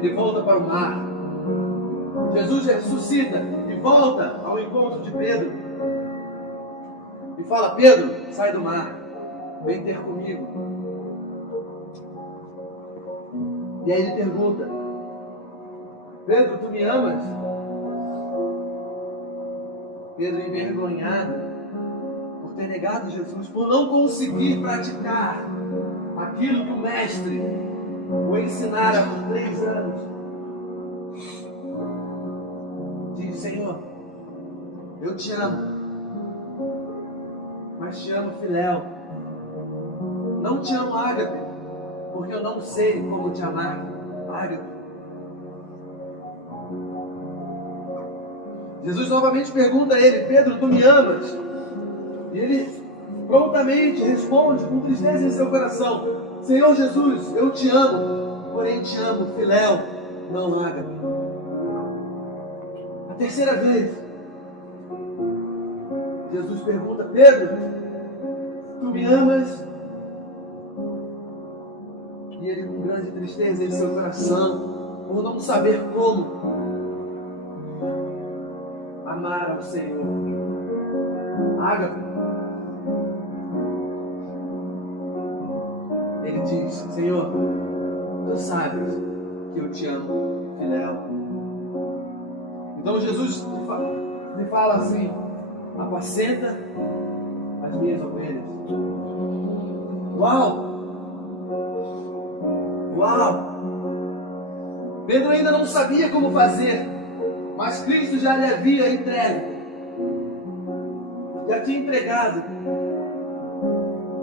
ele volta para o mar. Jesus ressuscita e volta ao encontro de Pedro. E fala: Pedro, sai do mar, vem ter comigo. E aí ele pergunta: Pedro, tu me amas? Pedro, envergonhado por ter negado Jesus, por não conseguir praticar aquilo que o Mestre o ensinara por 3 anos, diz: Senhor, eu te amo, mas te amo filéu. Não te amo ágape, porque eu não sei como te amar ágape. Jesus novamente pergunta a ele: Pedro, tu me amas? E ele prontamente responde com tristeza em seu coração: Senhor Jesus, eu te amo, porém te amo filéu, não ágape. A terceira vez, Jesus pergunta: Pedro, tu me amas? E ele, com grande tristeza em seu coração, por não saber como amar ao Senhor ágape, ele diz: Senhor, tu sabes que eu te amo filéu. Então Jesus lhe fala assim: apacenta as minhas ovelhas. Uau! Uau! Pedro ainda não sabia como fazer, mas Cristo já lhe havia entregue, já tinha entregado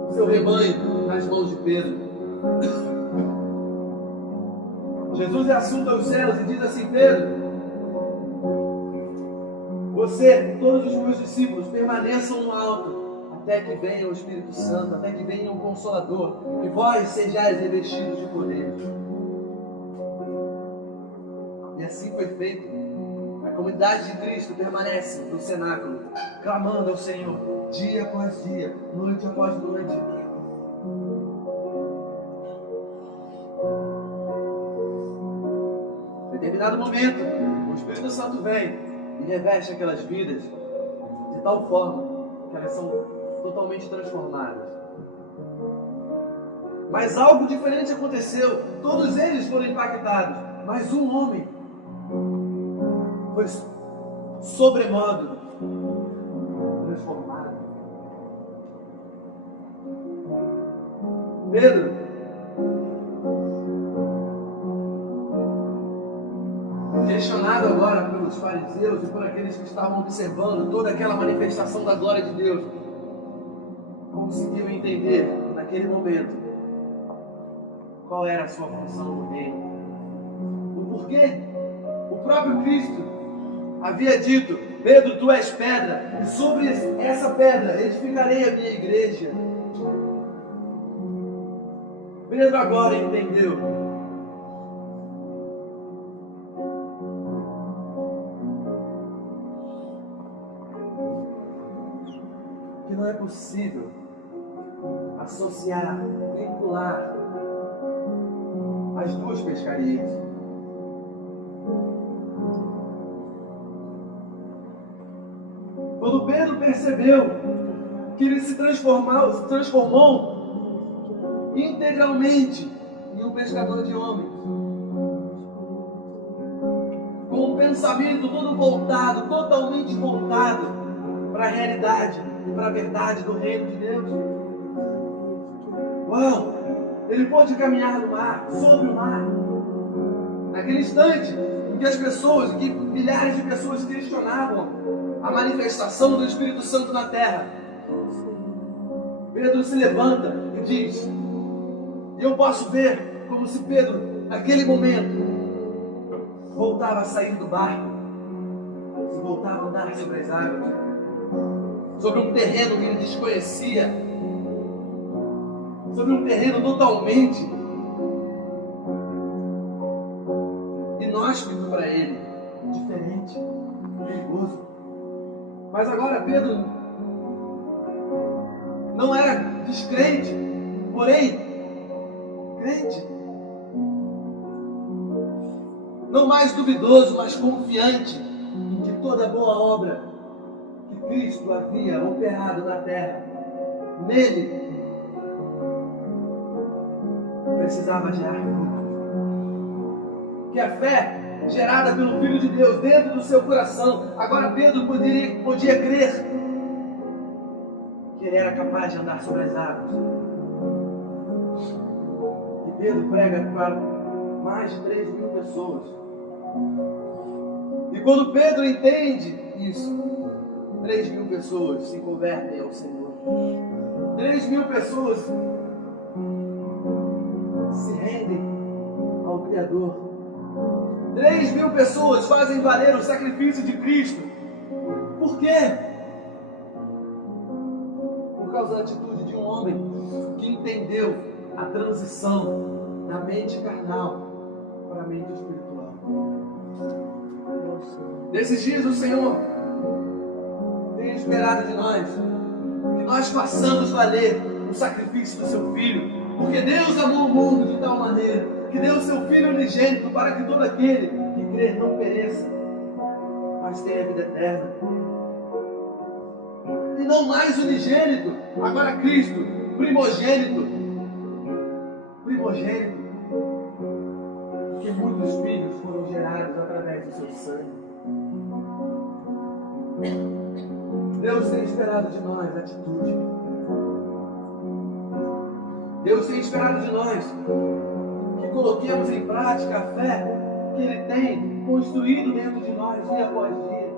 o seu rebanho nas mãos de Pedro. Jesus assunta os céus e diz assim: Pedro, você, todos os meus discípulos, permaneçam no alto, até que venha o Espírito Santo, até que venha o Consolador, e vós sejais revestidos de poder. E assim foi feito. A comunidade de Cristo permanece no cenáculo, clamando ao Senhor, dia após dia, noite após noite. Em determinado momento, o Espírito Santo vem e reveste aquelas vidas de tal forma que elas são totalmente transformadas. Mas algo diferente aconteceu. Todos eles foram impactados, mas um homem foi sobremodo transformado. Pedro, questionado agora pelos fariseus e por aqueles que estavam observando toda aquela manifestação da glória de Deus, conseguiu entender naquele momento qual era a sua função no reino, o porquê o próprio Cristo havia dito: Pedro, tu és pedra, e sobre essa pedra edificarei a minha igreja. Pedro agora entendeu que não é possível associar, vincular as duas pescarias. Quando Pedro percebeu que ele se transformou integralmente em um pescador de homens, com um pensamento todo voltado, totalmente voltado para a realidade e para a verdade do reino de Deus. Uau! Ele pôde caminhar no mar, sobre o mar. Naquele instante em que as pessoas, em que milhares de pessoas questionavam a manifestação do Espírito Santo na terra, Pedro se levanta e diz, e eu posso ver como se Pedro, naquele momento, voltava a sair do barco, se voltava a andar sobre as águas, sobre um terreno que ele desconhecia, sobre um terreno totalmente inóspito para ele, diferente, perigoso. Mas agora Pedro não era descrente, porém crente. não mais duvidoso, mas confiante em que toda boa obra que Cristo havia operado na terra, nele, precisava gerar frutos. Que a fé gerada pelo Filho de Deus dentro do seu coração, agora Pedro podia crer que ele era capaz de andar sobre as águas. E Pedro prega para mais de 3.000 pessoas. E quando Pedro entende isso, 3.000 pessoas se convertem ao Senhor. 3.000 pessoas se rendem ao Criador. 3.000 pessoas fazem valer o sacrifício de Cristo. Por quê? Por causa da atitude de um homem que entendeu a transição da mente carnal para a mente espiritual. Nesses dias o Senhor tem esperado de nós que nós façamos valer o sacrifício do seu Filho, porque Deus amou o mundo de tal maneira que deu o seu Filho unigênito para que todo aquele que crer não pereça, mas tenha vida eterna. E não mais unigênito, agora Cristo, primogênito. Primogênito, porque muitos filhos foram gerados através do seu sangue. Deus tem esperado de nós atitude. Deus tem esperado de nós que coloquemos em prática a fé que Ele tem construído dentro de nós dia após dia.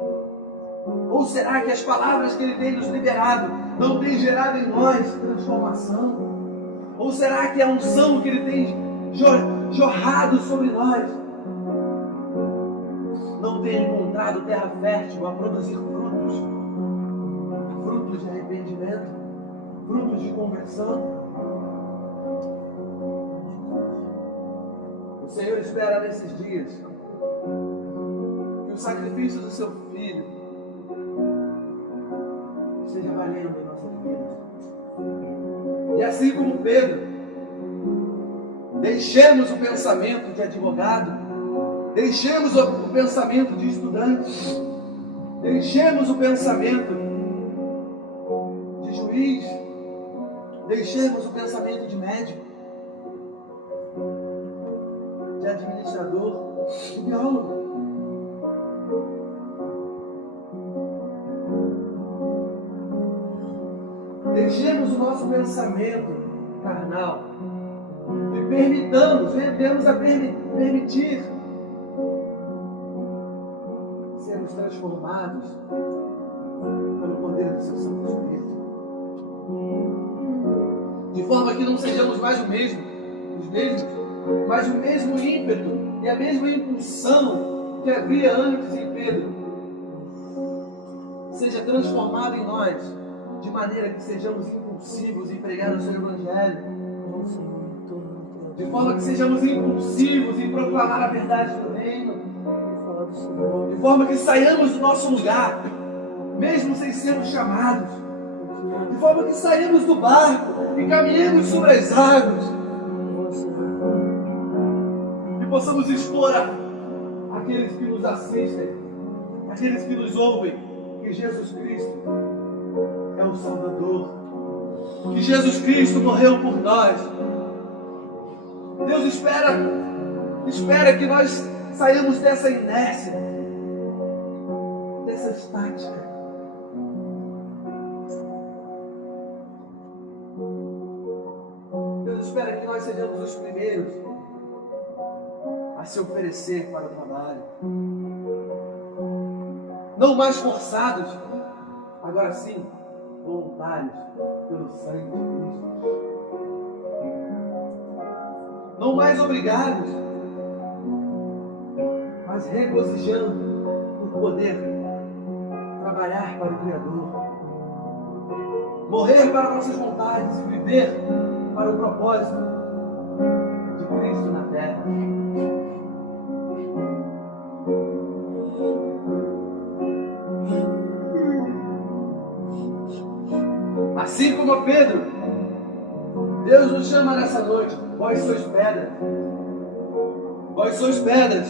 Ou será que as palavras que Ele tem nos liberado não têm gerado em nós transformação? Ou será que a unção que Ele tem jorrado sobre nós não tem encontrado terra fértil a produzir frutos? Frutos de arrependimento, frutos de conversão. O Senhor espera nesses dias que o sacrifício do seu Filho esteja valendo em nossas vidas. E assim como Pedro, deixemos o pensamento de advogado, deixemos o pensamento de estudante, deixemos o pensamento de juiz, deixemos o pensamento de médico, de administrador, de biólogo. Deixemos o nosso pensamento carnal e venhamos a permitir sermos transformados pelo poder do seu Santo Espírito, de forma que não sejamos mais os mesmos, mas o mesmo ímpeto e a mesma impulsão que havia antes em Pedro seja transformado em nós, de maneira que sejamos impulsivos em pregar o seu Evangelho, de forma que sejamos impulsivos em proclamar a verdade do Reino, de forma que saiamos do nosso lugar, mesmo sem sermos chamados, de forma que saímos do barco e caminhemos sobre as águas, e possamos expor àqueles que nos assistem, àqueles que nos ouvem, que Jesus Cristo é o Salvador, que Jesus Cristo morreu por nós. Deus espera que nós saiamos dessa inércia, dessa estática. Deus espera que nós sejamos os primeiros a se oferecer para o trabalho, não mais forçados, agora sim voluntários pelo sangue de Cristo, não mais obrigados, mas regozijando por poder trabalhar para o Criador, morrer para nossas vontades e viver para o propósito de Cristo na terra. Assim como a Pedro, Deus nos chama nessa noite. Vós sois pedras. Vós sois pedras.